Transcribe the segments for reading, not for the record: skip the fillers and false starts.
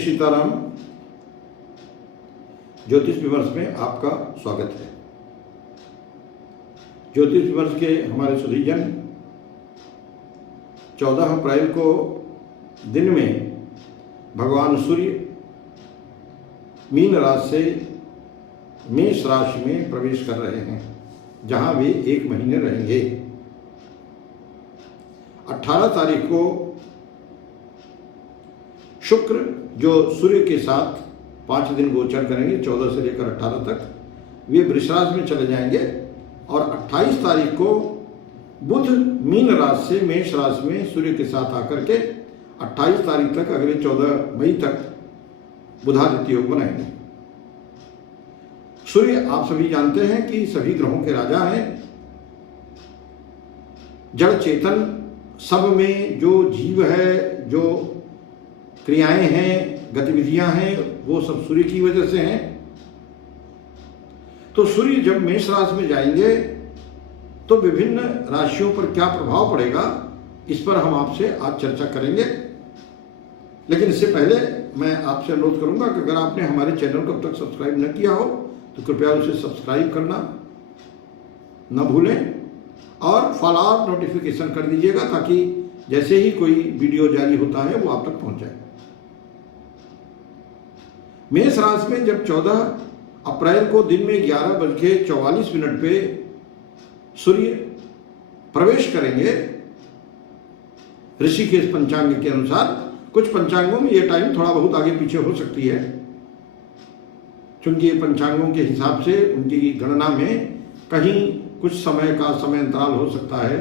सीताराम, ज्योतिष विमर्श में आपका स्वागत है। ज्योतिष विमर्श के हमारे सुधीजन 14 अप्रैल को दिन में भगवान सूर्य मीन राशि से मेष राशि में प्रवेश कर रहे हैं, जहां वे 1 महीने रहेंगे। 18 तारीख को शुक्र जो सूर्य के साथ 5 दिन गोचर करेंगे, 14 से लेकर 18 तक, वे वृष राशि में चले जाएंगे। और 28 तारीख को बुध मीन राशि से मेष राशि में सूर्य के साथ आकर के 28 तारीख तक, अगले 14 मई तक बुधादित्य योग बनाएंगे। सूर्य आप सभी जानते हैं कि सभी ग्रहों के राजा हैं। जड़ चेतन सब में जो जीव है, जो क्रियाएं हैं, गतिविधियां हैं, वो सब सूर्य की वजह से हैं। तो सूर्य जब मेष राशि में जाएंगे तो विभिन्न राशियों पर क्या प्रभाव पड़ेगा, इस पर हम आपसे आज चर्चा करेंगे। लेकिन इससे पहले मैं आपसे अनुरोध करूंगा कि अगर आपने हमारे चैनल को अब तक सब्सक्राइब न किया हो तो कृपया उसे सब्सक्राइब करना न भूलें और फॉलो आउट नोटिफिकेशन कर दीजिएगा, ताकि जैसे ही कोई वीडियो जारी होता है वो आप तक पहुंच जाए। मेष राशि में जब 14 अप्रैल को दिन में 11:44 पे सूर्य प्रवेश करेंगे ऋषिकेश पंचांग के अनुसार। कुछ पंचांगों में यह टाइम थोड़ा बहुत आगे पीछे हो सकती है, क्योंकि पंचांगों के हिसाब से उनकी गणना में कहीं कुछ समय का समय अंतराल हो सकता है,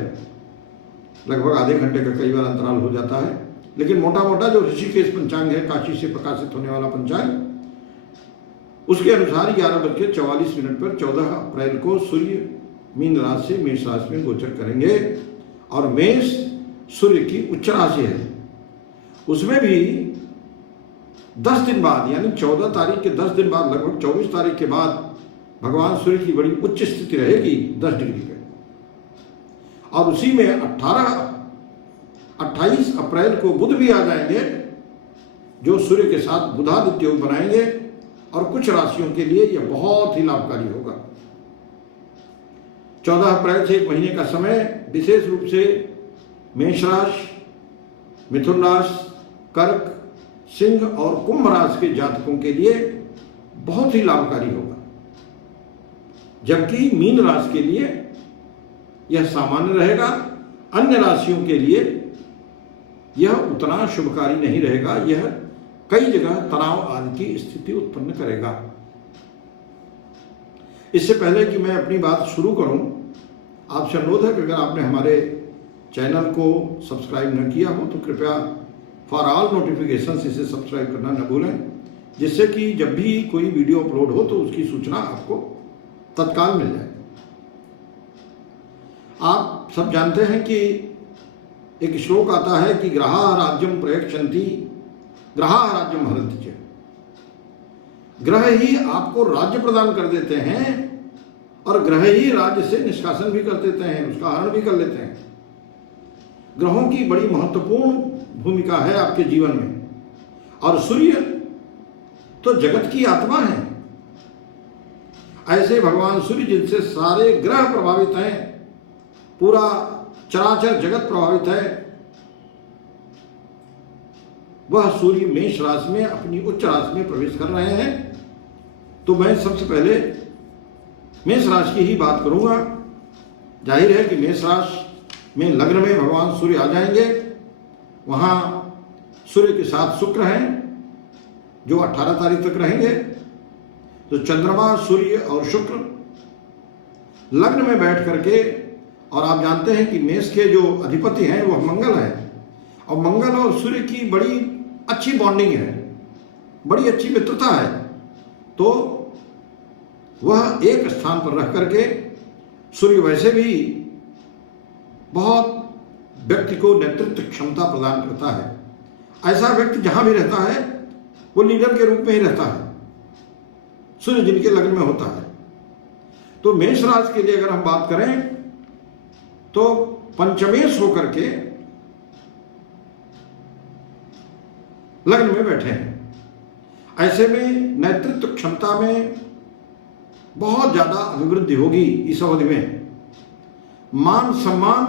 लगभग आधे घंटे का कई बार अंतराल हो जाता है। लेकिन मोटा मोटा जो ऋषिकेश पंचांग है, काशी से प्रकाशित होने वाला पंचांग, उसके अनुसार 11:44 पर 14 अप्रैल को सूर्य मीन राशि से मेष राशि में गोचर करेंगे। और मेष सूर्य की उच्च राशि है, उसमें भी 10 दिन बाद, यानी 14 तारीख के 10 दिन बाद, लगभग 24 तारीख के बाद भगवान सूर्य की बड़ी उच्च स्थिति रहेगी 10 डिग्री पे। और उसी में 28 अप्रैल को बुध भी आ जाएंगे, जो सूर्य के साथ बुधादित्य योग बनाएंगे। और कुछ राशियों के लिए यह बहुत ही लाभकारी होगा। 14 अप्रैल से 1 महीने का समय विशेष रूप से मेष राशि, मिथुन राशि, कर्क, सिंह और कुंभ राशि के जातकों के लिए बहुत ही लाभकारी होगा, जबकि मीन राशि के लिए यह सामान्य रहेगा। अन्य राशियों के लिए यह उतना शुभकारी नहीं रहेगा, यह कई जगह तनाव आदि की स्थिति उत्पन्न करेगा। इससे पहले कि मैं अपनी बात शुरू करूं, आपसे अनुरोध है कि अगर आपने हमारे चैनल को सब्सक्राइब न किया हो तो कृपया फॉर ऑल नोटिफिकेशंस इसे सब्सक्राइब करना न भूलें, जिससे कि जब भी कोई वीडियो अपलोड हो तो उसकी सूचना आपको तत्काल मिल जाए। आप सब जानते हैं कि एक श्लोक आता है कि ग्रहाः राज्यं प्रयच्छन्ति ग्रहाः राज्यं हरन्ति च। ग्रह ही आपको राज्य प्रदान कर देते हैं और ग्रह ही राज्य से निष्कासन भी कर देते हैं, उसका हरण भी कर लेते हैं। ग्रहों की बड़ी महत्वपूर्ण भूमिका है आपके जीवन में। और सूर्य तो जगत की आत्मा है। ऐसे भगवान सूर्य जिनसे सारे ग्रह प्रभावित हैं, पूरा चराचर जगत प्रभावित है, वह सूर्य मेष राशि में अपनी उच्च राशि में प्रवेश कर रहे हैं। तो मैं सबसे पहले मेष राशि की ही बात करूंगा। जाहिर है कि मेष राशि में लग्न में भगवान सूर्य आ जाएंगे। वहां सूर्य के साथ शुक्र हैं, जो 18 तारीख तक रहेंगे। तो चंद्रमा, सूर्य और शुक्र लग्न में बैठ करके, और आप जानते हैं कि मेष के जो अधिपति हैं वह मंगल है, और मंगल और सूर्य की बड़ी अच्छी बॉन्डिंग है, बड़ी अच्छी मित्रता है। तो वह एक स्थान पर रह करके, सूर्य वैसे भी बहुत व्यक्ति को नेतृत्व क्षमता प्रदान करता है। ऐसा व्यक्ति जहां भी रहता है वो लीडर के रूप में ही रहता है, सूर्य जिनके लग्न में होता है। तो मेष राशि के लिए अगर हम बात करें तो पंचमेश होकर के लग्न में बैठे हैं। ऐसे में नेतृत्व क्षमता में बहुत ज़्यादा अभिवृद्धि होगी। इस अवधि में मान सम्मान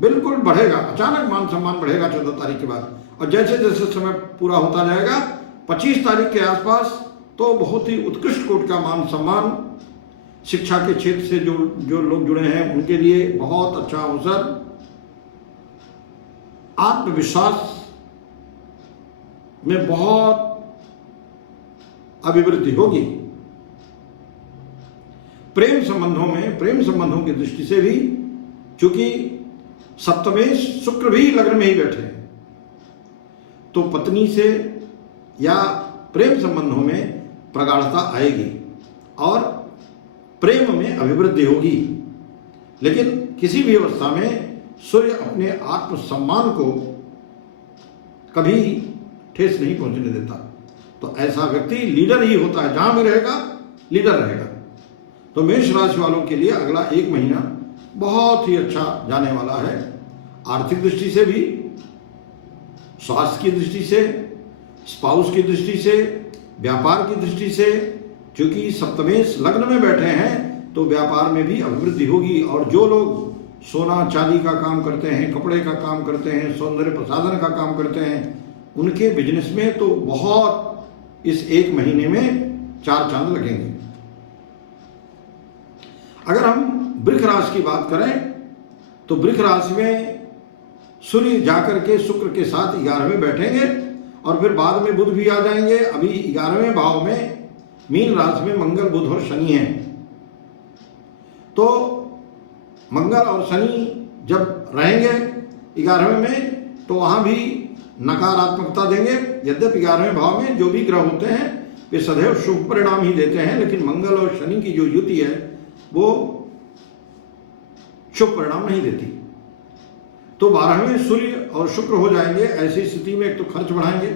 बिल्कुल बढ़ेगा, अचानक मान सम्मान बढ़ेगा 14 तारीख के बाद। और जैसे जैसे समय पूरा होता जाएगा 25 तारीख के आसपास तो बहुत ही उत्कृष्ट कोटि का मान सम्मान, शिक्षा के क्षेत्र से जो लोग जुड़े हैं उनके लिए बहुत अच्छा अवसर, आत्मविश्वास में बहुत अभिवृद्धि होगी। प्रेम संबंधों की दृष्टि से भी, चूंकि सप्तमेश शुक्र भी लग्न में ही बैठे हैं, तो पत्नी से या प्रेम संबंधों में प्रगाढ़ता आएगी और प्रेम में अभिवृद्धि होगी। लेकिन किसी भी अवस्था में सूर्य अपने आत्मसम्मान को कभी ठेस नहीं पहुंचने देता। तो ऐसा व्यक्ति लीडर ही होता है, जहां भी रहेगा लीडर रहेगा। तो मेष राशि वालों के लिए अगला एक महीना बहुत ही अच्छा जाने वाला है। आर्थिक दृष्टि से भी, स्वास्थ्य की दृष्टि से, स्पाउस की दृष्टि से, व्यापार की दृष्टि से, क्योंकि सप्तमेश लग्न में बैठे हैं तो व्यापार में भी अभिवृद्धि होगी। और जो लोग सोना चांदी का काम करते हैं, कपड़े का काम करते हैं, सौंदर्य प्रसाधन का काम करते हैं, उनके बिजनेस में तो बहुत इस एक महीने में 4 चांद लगेंगे। अगर हम वृष राशि की बात करें तो वृष राशि में सूर्य जाकर के शुक्र के साथ 11वें बैठेंगे और फिर बाद में बुध भी आ जाएंगे। अभी 11वें भाव में मीन राशि में मंगल, बुध और शनि हैं। तो मंगल और शनि जब रहेंगे 11वें में तो वहां भी नकारात्मकता देंगे। यद्यपि 11वें भाव में जो भी ग्रह होते हैं वे सदैव शुभ परिणाम ही देते हैं, लेकिन मंगल और शनि की जो युति है वो शुभ परिणाम नहीं देती। तो 12वें सूर्य और शुक्र हो जाएंगे। ऐसी स्थिति में एक तो खर्च बढ़ाएंगे,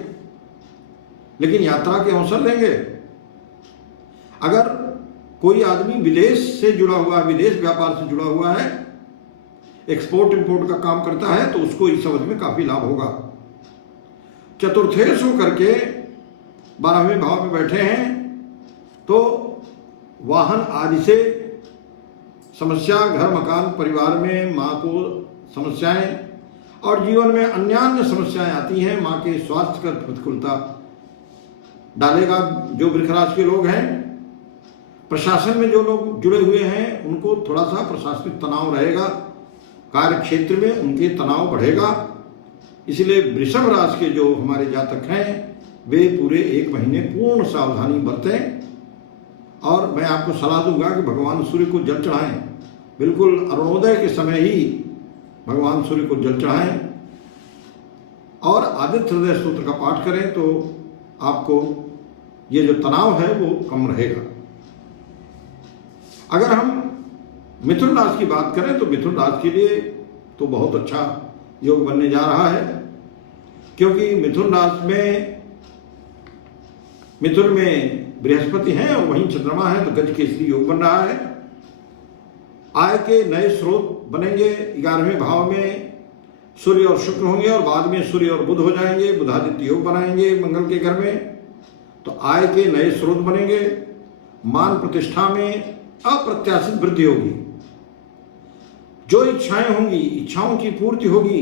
लेकिन यात्रा के अवसर देंगे। अगर कोई आदमी विदेश से जुड़ा हुआ है, विदेश व्यापार से जुड़ा हुआ है, एक्सपोर्ट इंपोर्ट का काम करता है, तो उसको इस अवधि में काफी लाभ होगा। चतुर्थेश होकर के 12वें भाव में बैठे हैं तो वाहन आदि से समस्या, घर मकान परिवार में माँ को समस्याएं और जीवन में अन्य समस्याएं आती हैं। माँ के स्वास्थ्य पर प्रतिकूलता डालेगा। जो वृष राशि के लोग हैं, प्रशासन में जो लोग जुड़े हुए हैं, उनको थोड़ा सा प्रशासनिक तनाव रहेगा। कार्य क्षेत्र में उनके तनाव बढ़ेगा। इसलिए वृषभ राशि के जो हमारे जातक हैं वे पूरे एक महीने पूर्ण सावधानी बरतें। और मैं आपको सलाह दूंगा कि भगवान सूर्य को जल चढ़ाएं। बिल्कुल अरुणोदय के समय ही भगवान सूर्य को जल चढ़ाएं और आदित्य हृदय स्तोत्र का पाठ करें, तो आपको ये जो तनाव है वो कम रहेगा। अगर हम मिथुन राशि की बात करें तो मिथुन राशि के लिए तो बहुत अच्छा योग बनने जा रहा है, क्योंकि मिथुन राशि में मिथुन में बृहस्पति हैं और वहीं चंद्रमा है, तो गज केसरी योग बन रहा है। आय के नए स्रोत बनेंगे। 11वें भाव में सूर्य और शुक्र होंगे और बाद में सूर्य और बुध हो जाएंगे। बुधादित्य योग बनाएंगे मंगल के घर में, तो आय के नए स्रोत बनेंगे। मान प्रतिष्ठा में अप्रत्याशित वृद्धि होगी। जो इच्छाएं होंगी, इच्छाओं की पूर्ति होगी।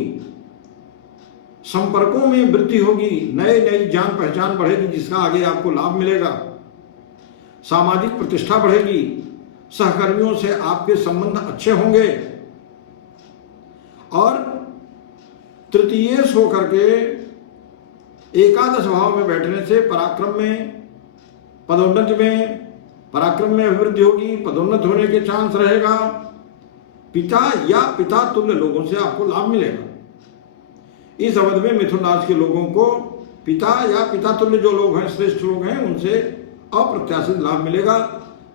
संपर्कों में वृद्धि होगी। नई जान पहचान बढ़ेगी, जिसका आगे आपको लाभ मिलेगा। सामाजिक प्रतिष्ठा बढ़ेगी। सहकर्मियों से आपके संबंध अच्छे होंगे। और तृतीयेश होकर के एकादश भाव में बैठने से पराक्रम में अभिवृद्धि होगी। पदोन्नत होने के चांस रहेगा। पिता या पिता तुल्य लोगों से आपको लाभ मिलेगा। इस अवधि में मिथुन राशि के लोगों को पिता या पिता तुल्य जो लोग हैं, श्रेष्ठ लोग हैं, उनसे अप्रत्याशित लाभ मिलेगा।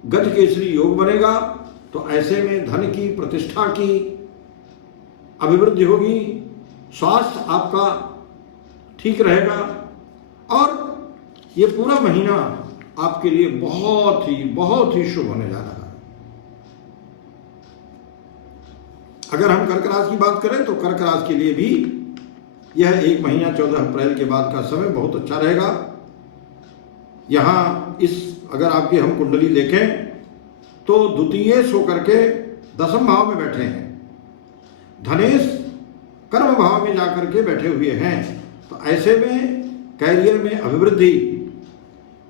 गज केसरी योग बनेगा। तो ऐसे में धन की, प्रतिष्ठा की अभिवृद्धि होगी। स्वास्थ्य आपका ठीक रहेगा और ये पूरा महीना आपके लिए बहुत ही शुभ होने जा रहा है। अगर हम कर्क राशि की बात करें तो कर्क राशि के लिए भी यह एक महीना 14 अप्रैल के बाद का समय बहुत अच्छा रहेगा। यहाँ इस अगर आपकी हम कुंडली देखें तो द्वितीय होकर के 10वें भाव में बैठे हैं, धनेश कर्म भाव में जाकर के बैठे हुए हैं। तो ऐसे में कैरियर में अभिवृद्धि,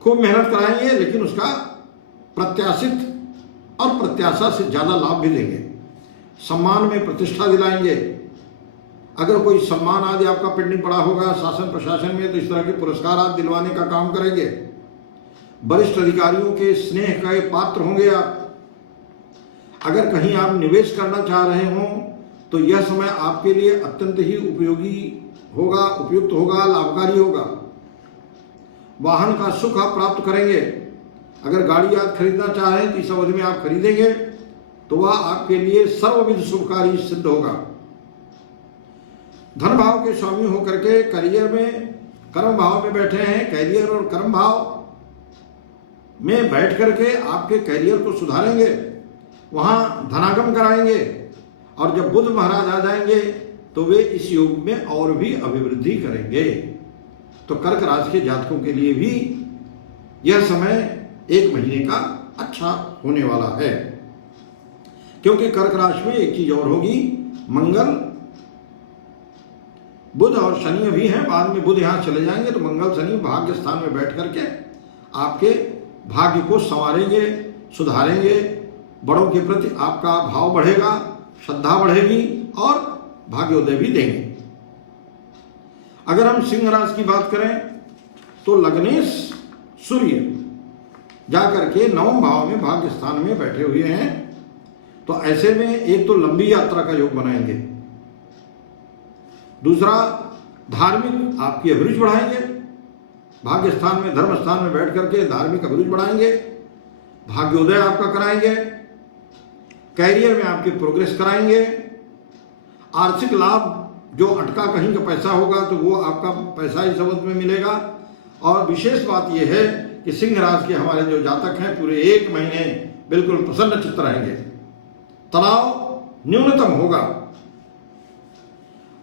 खूब मेहनत कराएंगे लेकिन उसका प्रत्याशित और प्रत्याशा से ज़्यादा लाभ भी देंगे। सम्मान में प्रतिष्ठा दिलाएंगे। अगर कोई सम्मान आदि आपका पेंडिंग पड़ा होगा शासन प्रशासन में तो इस तरह के पुरस्कार आप दिलवाने का काम करेंगे। वरिष्ठ अधिकारियों के स्नेह का पात्र होंगे आप। अगर कहीं आप निवेश करना चाह रहे हों तो यह समय आपके लिए अत्यंत ही उपयोगी होगा, उपयुक्त होगा, लाभकारी होगा। वाहन का सुख आप प्राप्त करेंगे। अगर गाड़ी आप खरीदना चाह रहे हैं तो इस अवधि में आप खरीदेंगे तो वह आपके लिए सर्वविध शुभकारी सिद्ध होगा। धन भाव के स्वामी होकर के करियर में कर्म भाव में बैठे हैं। कैरियर और कर्म भाव में बैठ करके आपके कैरियर को सुधारेंगे, वहां धनागम कराएंगे। और जब बुध महाराज आ जाएंगे तो वे इस योग में और भी अभिवृद्धि करेंगे। तो कर्क राशि के जातकों के लिए भी यह समय 1 महीने का अच्छा होने वाला है, क्योंकि कर्क राशि में एक चीज और होगी, मंगल, बुध और शनि भी हैं। बाद में बुध यहां चले जाएंगे तो मंगल शनि भाग्य स्थान में बैठ करके आपके भाग्य को संवारेंगे, सुधारेंगे। बड़ों के प्रति आपका भाव बढ़ेगा, श्रद्धा बढ़ेगी और भाग्योदय भी देंगे। अगर हम सिंह राशि की बात करें तो लग्नेश सूर्य जाकर के 9वें भाव में भाग्य स्थान में बैठे हुए हैं। तो ऐसे में एक तो लंबी यात्रा का योग बनाएंगे, दूसरा धार्मिक आपकी अभिरुचि बढ़ाएंगे। भाग्य स्थान में धर्म स्थान में बैठ करके धार्मिक अभिरुचि बढ़ाएंगे, भाग्योदय आपका कराएंगे, कैरियर में आपके प्रोग्रेस कराएंगे। आर्थिक लाभ जो अटका कहीं का पैसा होगा तो वो आपका पैसा इस अवधि में मिलेगा। और विशेष बात यह है कि सिंह राशि के हमारे जो जातक हैं पूरे 1 महीने बिल्कुल प्रसन्न चित्त रहेंगे, तनाव न्यूनतम होगा।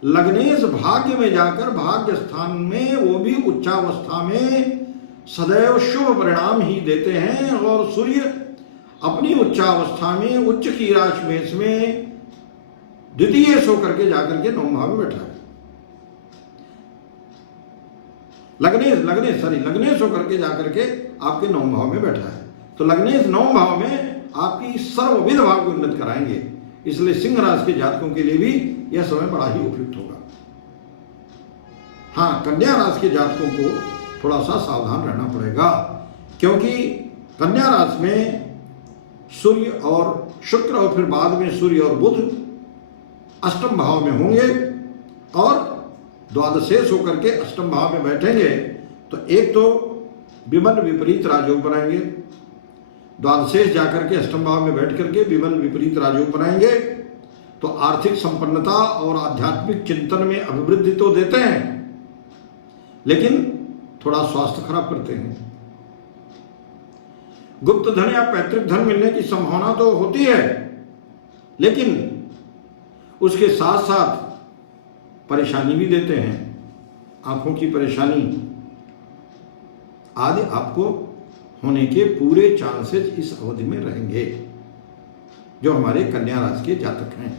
लग्नेश भाग्य में जाकर भाग्य स्थान में वो भी उच्चावस्था में सदैव शुभ परिणाम ही देते हैं। और सूर्य अपनी उच्चावस्था में उच्च की राशि में इसमें द्वितीय होकर के जाकर के 9वें भाव में बैठा है। लग्नेश होकर के जाकर के आपके 9वें भाव में बैठा है। तो लग्नेश 9वें भाव में आपकी सर्वविध भाव को उन्नत कराएंगे। इसलिए सिंह राशि के जातकों के लिए भी यह समय बड़ा ही उपयुक्त होगा। हाँ, कन्या राशि के जातकों को थोड़ा सा सावधान रहना पड़ेगा, क्योंकि कन्या राशि में सूर्य और शुक्र और फिर बाद में सूर्य और बुध अष्टम भाव में होंगे और द्वादशेष होकर के अष्टम भाव में बैठेंगे। तो एक तो विमल विपरीत राजयोग बनाएंगे, द्वादशेष जाकर के अष्टम भाव में बैठ करके विमल विपरीत राजयोग बनाएंगे। तो आर्थिक संपन्नता और आध्यात्मिक चिंतन में अभिवृद्धि तो देते हैं, लेकिन थोड़ा स्वास्थ्य खराब करते हैं। गुप्त धन या पैतृक धन मिलने की संभावना तो होती है, लेकिन उसके साथ साथ परेशानी भी देते हैं। आंखों की परेशानी आदि आपको होने के पूरे चांसेस इस अवधि में रहेंगे, जो हमारे कन्या राशि के जातक हैं।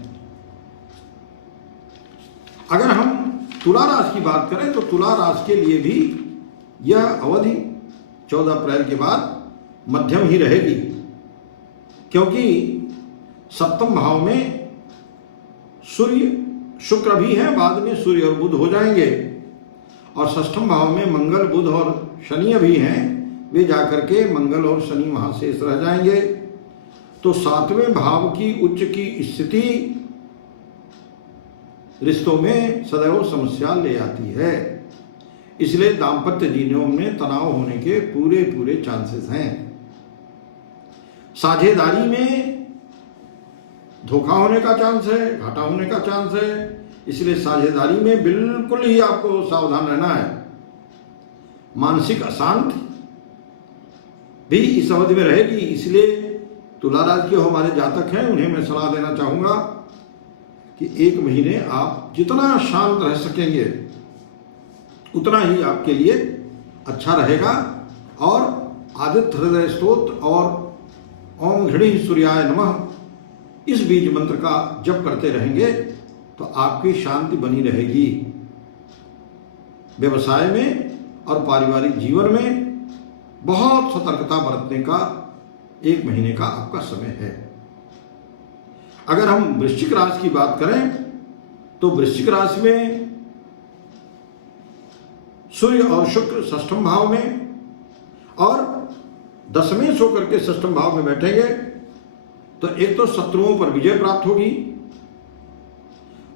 अगर हम तुला राशि की बात करें तो तुला राशि के लिए भी यह अवधि 14 अप्रैल के बाद मध्यम ही रहेगी, क्योंकि 7वें भाव में सूर्य शुक्र भी है, बाद में सूर्य और बुध हो जाएंगे। और 6वें भाव में मंगल बुध और शनि भी हैं, वे जाकर के मंगल और शनि वहां शेष रह जाएंगे। तो 7वें भाव की उच्च की स्थिति रिश्तों में सदैव समस्या ले आती है। इसलिए दाम्पत्य जीवनों में तनाव होने के पूरे पूरे चांसेस हैं। साझेदारी में धोखा होने का चांस है, घाटा होने का चांस है। इसलिए साझेदारी में बिल्कुल ही आपको सावधान रहना है। मानसिक अशांति भी इस अवधि में रहेगी। इसलिए तुला राशि के हमारे जातक हैं, उन्हें मैं सलाह देना चाहूंगा कि 1 महीने आप जितना शांत रह सकेंगे उतना ही आपके लिए अच्छा रहेगा। और आदित्य हृदय स्तोत्र और ओम घृणी सूर्याय नमः इस बीज मंत्र का जप करते रहेंगे तो आपकी शांति बनी रहेगी। व्यवसाय में और पारिवारिक जीवन में बहुत सतर्कता बरतने का 1 महीने का आपका समय है। अगर हम वृश्चिक राशि की बात करें तो वृश्चिक राशि में सूर्य और शुक्र षष्ठम भाव में और दशमें होकर के षष्ठम भाव में बैठेंगे तो एक तो शत्रुओं पर विजय प्राप्त होगी,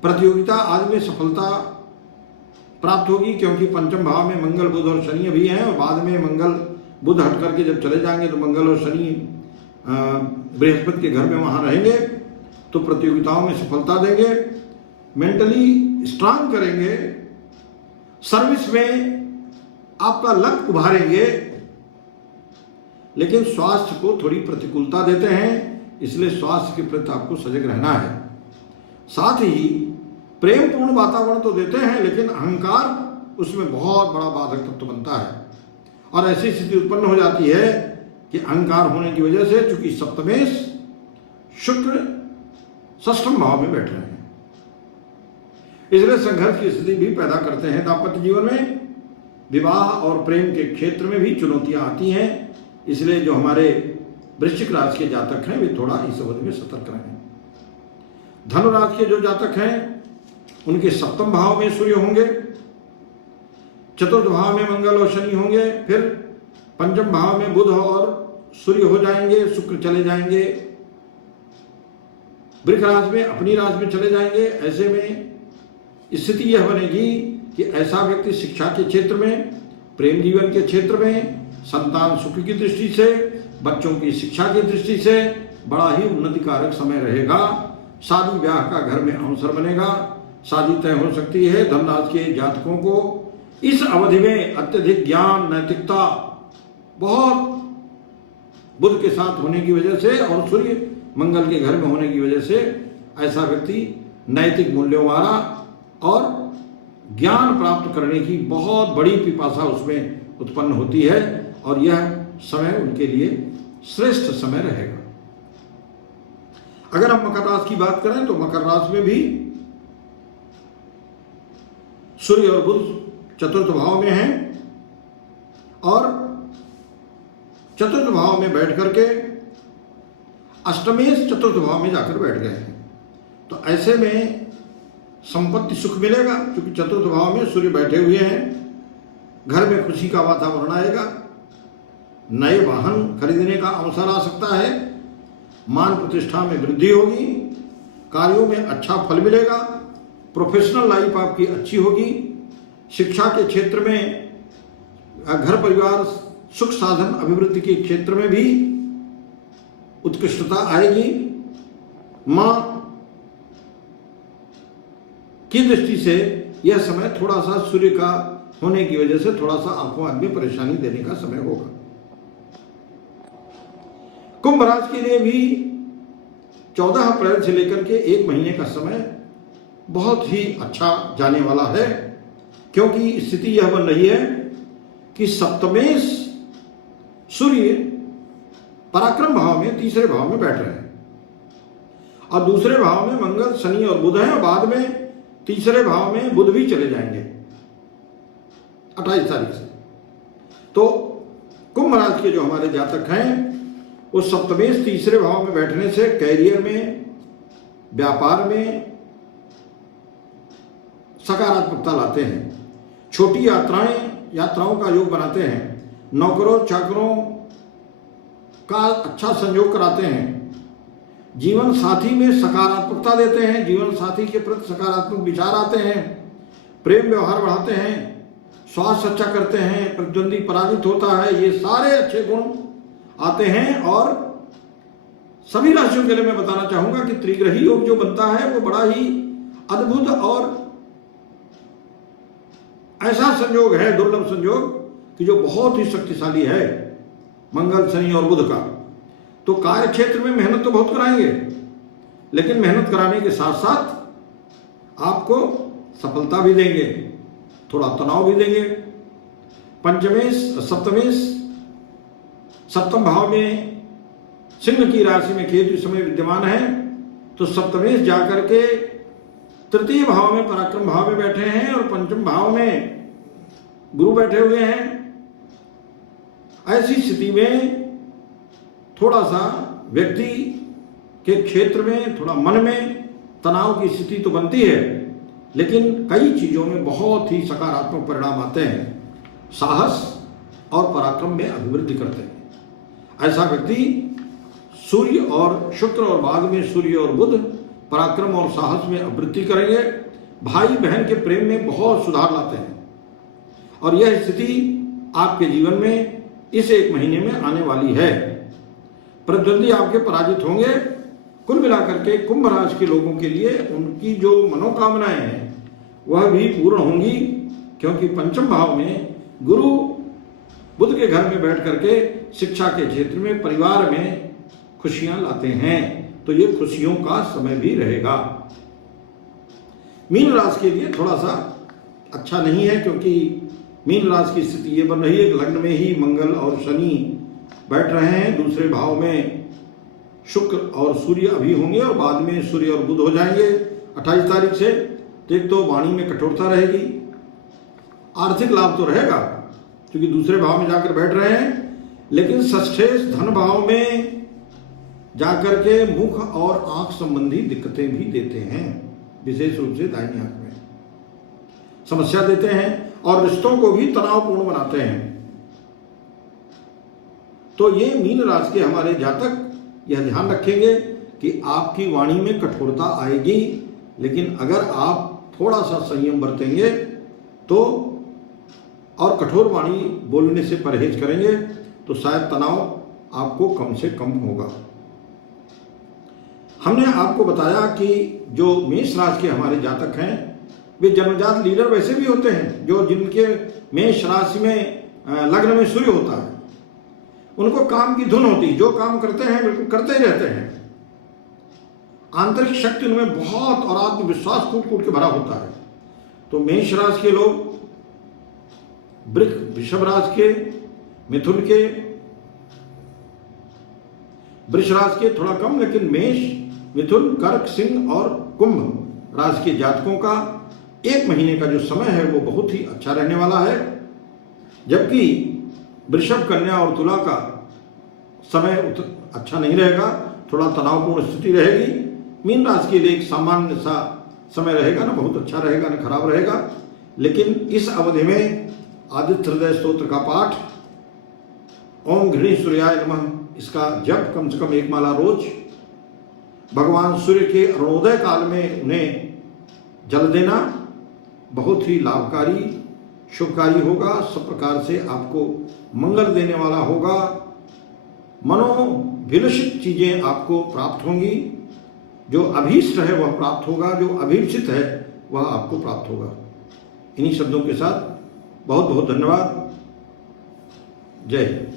प्रतियोगिता आदि में सफलता प्राप्त होगी, क्योंकि पंचम भाव में मंगल बुध और शनि भी हैं और बाद में मंगल बुध हट करके जब चले जाएंगे तो मंगल और शनि बृहस्पति के घर में वहां रहेंगे तो प्रतियोगिताओं में सफलता देंगे, मेंटली स्ट्रांग करेंगे, सर्विस में आपका लक उभारेंगे। लेकिन स्वास्थ्य को थोड़ी प्रतिकूलता देते हैं, इसलिए स्वास्थ्य के प्रति आपको सजग रहना है। साथ ही प्रेम पूर्ण वातावरण तो देते हैं लेकिन अहंकार उसमें बहुत बड़ा बाधक तत्व बनता है और ऐसी स्थिति उत्पन्न हो जाती है कि अहंकार होने की वजह से, चूंकि सप्तमेश शुक्र षष्ठम भाव में बैठ रहे हैं, इसलिए संघर्ष की स्थिति भी पैदा करते हैं। दाम्पत्य जीवन में विवाह और प्रेम के क्षेत्र में भी चुनौतियां आती हैं, इसलिए जो हमारे वृश्चिक राशि के जातक हैं वे थोड़ा इस अवधि में सतर्क रहें। धनु राशि के जो जातक हैं उनके सप्तम भाव में सूर्य होंगे, चतुर्थ भाव में मंगल और शनि होंगे, फिर पंचम भाव में बुध और सूर्य हो जाएंगे, शुक्र चले जाएंगे, वृष राशि में अपनी राशि में चले जाएंगे। ऐसे में स्थिति यह बनेगी कि ऐसा व्यक्ति शिक्षा के क्षेत्र में, प्रेम जीवन के क्षेत्र में, संतान सुख की दृष्टि से, बच्चों की शिक्षा की दृष्टि से बड़ा ही उन्नतिकारक समय रहेगा। शादी ब्याह का घर में अवसर बनेगा, शादी तय हो सकती है। धनराशि के जातकों को इस अवधि में अत्यधिक ज्ञान, नैतिकता बहुत बुध के साथ होने की वजह से और सूर्य मंगल के घर में होने की वजह से ऐसा व्यक्ति नैतिक मूल्यों वाला और ज्ञान प्राप्त करने की बहुत बड़ी पिपासा उसमें उत्पन्न होती है और यह समय उनके लिए श्रेष्ठ समय रहेगा। अगर हम मकर राशि की बात करें तो मकर राशि में भी सूर्य और बुध चतुर्थ भाव में हैं और चतुर्थ भाव में बैठ करके अष्टमेश चतुर्थ भाव में जाकर बैठ गए हैं। तो ऐसे में संपत्ति सुख मिलेगा, क्योंकि चतुर्थ भाव में सूर्य बैठे हुए हैं। घर में खुशी का वातावरण आएगा, नए वाहन खरीदने का अवसर आ सकता है, मान प्रतिष्ठा में वृद्धि होगी, कार्यों में अच्छा फल मिलेगा, प्रोफेशनल लाइफ आपकी अच्छी होगी, शिक्षा के क्षेत्र में, घर परिवार सुख साधन अभिवृद्धि के क्षेत्र में भी उत्कृष्टता आएगी। मां की दृष्टि से यह समय थोड़ा सा सूर्य का होने की वजह से थोड़ा सा आंखों आदमी परेशानी देने का समय होगा। कुंभ राशि के लिए भी 14 अप्रैल से लेकर के 1 महीने का समय बहुत ही अच्छा जाने वाला है, क्योंकि स्थिति यह बन रही है कि सप्तमेश सूर्य पराक्रम भाव में तीसरे भाव में बैठ रहे हैं और दूसरे भाव में मंगल शनि और बुध हैं और बाद में तीसरे भाव में बुध भी चले जाएंगे 28 तारीख से। तो कुंभ राशि के जो हमारे जातक हैं वो सप्तमेश तीसरे भाव में बैठने से कैरियर में, व्यापार में सकारात्मकता लाते हैं, छोटी यात्राओं का योग बनाते हैं, नौकरों चाकरों का अच्छा संयोग कराते हैं, जीवन साथी में सकारात्मकता देते हैं, जीवन साथी के प्रति सकारात्मक विचार आते हैं, प्रेम व्यवहार बढ़ाते हैं, स्वास्थ्य अच्छा करते हैं, प्रतिद्वंदी पराजित होता है, ये सारे अच्छे गुण आते हैं। और सभी राशियों के लिए मैं बताना चाहूंगा कि त्रिग्रही योग जो बनता है वो बड़ा ही अद्भुत और ऐसा संयोग है, दुर्लभ संयोग, कि जो बहुत ही शक्तिशाली है मंगल शनि और बुध का। तो कार्य क्षेत्र में मेहनत तो बहुत कराएंगे, लेकिन मेहनत कराने के साथ साथ आपको सफलता भी देंगे, थोड़ा तनाव भी देंगे। पंचमेश सप्तमेश सप्तम भाव में सिंह की राशि में केतु इस समय विद्यमान है, तो सप्तमेश जाकर के तृतीय भाव में पराक्रम भाव में बैठे हैं और पंचम भाव में गुरु बैठे हुए हैं। ऐसी स्थिति में थोड़ा सा व्यक्ति के क्षेत्र में, थोड़ा मन में तनाव की स्थिति तो बनती है, लेकिन कई चीजों में बहुत ही सकारात्मक परिणाम आते हैं। साहस और पराक्रम में अभिवृद्धि करते हैं। ऐसा व्यक्ति सूर्य और शुक्र और बाद में सूर्य और बुध पराक्रम और साहस में अभिवृद्धि करेंगे। भाई बहन के प्रेम में बहुत सुधार लाते हैं और यह स्थिति आपके जीवन में इस 1 महीने में आने वाली है। प्रतिद्वंदी आपके पराजित होंगे। कुल मिलाकर के कुंभ राशि के लोगों के लिए उनकी जो मनोकामनाएं हैं वह भी पूर्ण होंगी, क्योंकि पंचम भाव में गुरु बुध के घर में बैठ करके शिक्षा के क्षेत्र में, परिवार में खुशियां लाते हैं। तो ये खुशियों का समय भी रहेगा। मीन राशि के लिए थोड़ा सा अच्छा नहीं है, क्योंकि मीन राशि की स्थिति ये बन रही है कि लग्न में ही मंगल और शनि बैठ रहे हैं, दूसरे भाव में शुक्र और सूर्य अभी होंगे और बाद में सूर्य और बुध हो जाएंगे 28 तारीख से। तो एक तो वाणी में कठोरता रहेगी, आर्थिक लाभ तो रहेगा क्योंकि दूसरे भाव में जाकर बैठ रहे हैं, लेकिन षष्ठेश धन भाव में जाकर के मुख और आंख संबंधी दिक्कतें भी देते हैं, विशेष रूप से दाहिनी आंख में समस्या देते हैं और रिश्तों को भी तनावपूर्ण बनाते हैं। तो ये मीन राशि के हमारे जातक यह ध्यान रखेंगे कि आपकी वाणी में कठोरता आएगी, लेकिन अगर आप थोड़ा सा संयम बरतेंगे तो और कठोर वाणी बोलने से परहेज करेंगे तो शायद तनाव आपको कम से कम होगा। हमने आपको बताया कि जो मेष राशि के हमारे जातक हैं वे जन्मजात लीडर वैसे भी होते हैं, जो जिनके मेष राशि में लग्न में सूर्य होता है, उनको काम की धुन होती है, जो काम करते हैं बिल्कुल करते ही रहते हैं। आंतरिक शक्ति उनमें बहुत और आत्मविश्वास कूट कूट के भरा होता है। तो मेष राशि के लोग वृषभ राशि के, मिथुन के, वृष राशि के थोड़ा कम, लेकिन मेष, मिथुन, कर्क, सिंह और कुंभ राशि के जातकों का 1 महीने का जो समय है वो बहुत ही अच्छा रहने वाला है, जबकि वृषभ, कन्या और तुला का समय अच्छा नहीं रहेगा, थोड़ा तनावपूर्ण स्थिति रहेगी। मीन राशि के लिए एक सामान्य सा समय रहेगा, ना बहुत अच्छा रहेगा ना खराब रहेगा, लेकिन इस अवधि में आदित्य हृदय स्तोत्र का पाठ, ओम घृणी सूर्याय नमः, इसका जप कम से कम 1 माला रोज, भगवान सूर्य के अरुणोदय काल में उन्हें जल देना बहुत ही लाभकारी, शुभकारी होगा। सब प्रकार से आपको मंगल देने वाला होगा। मनोभिलषित चीजें आपको प्राप्त होंगी, जो अभीष्ट है वह प्राप्त होगा, जो अभीप्सित है वह आपको प्राप्त होगा। इन्हीं शब्दों के साथ बहुत बहुत धन्यवाद। जय हिंद।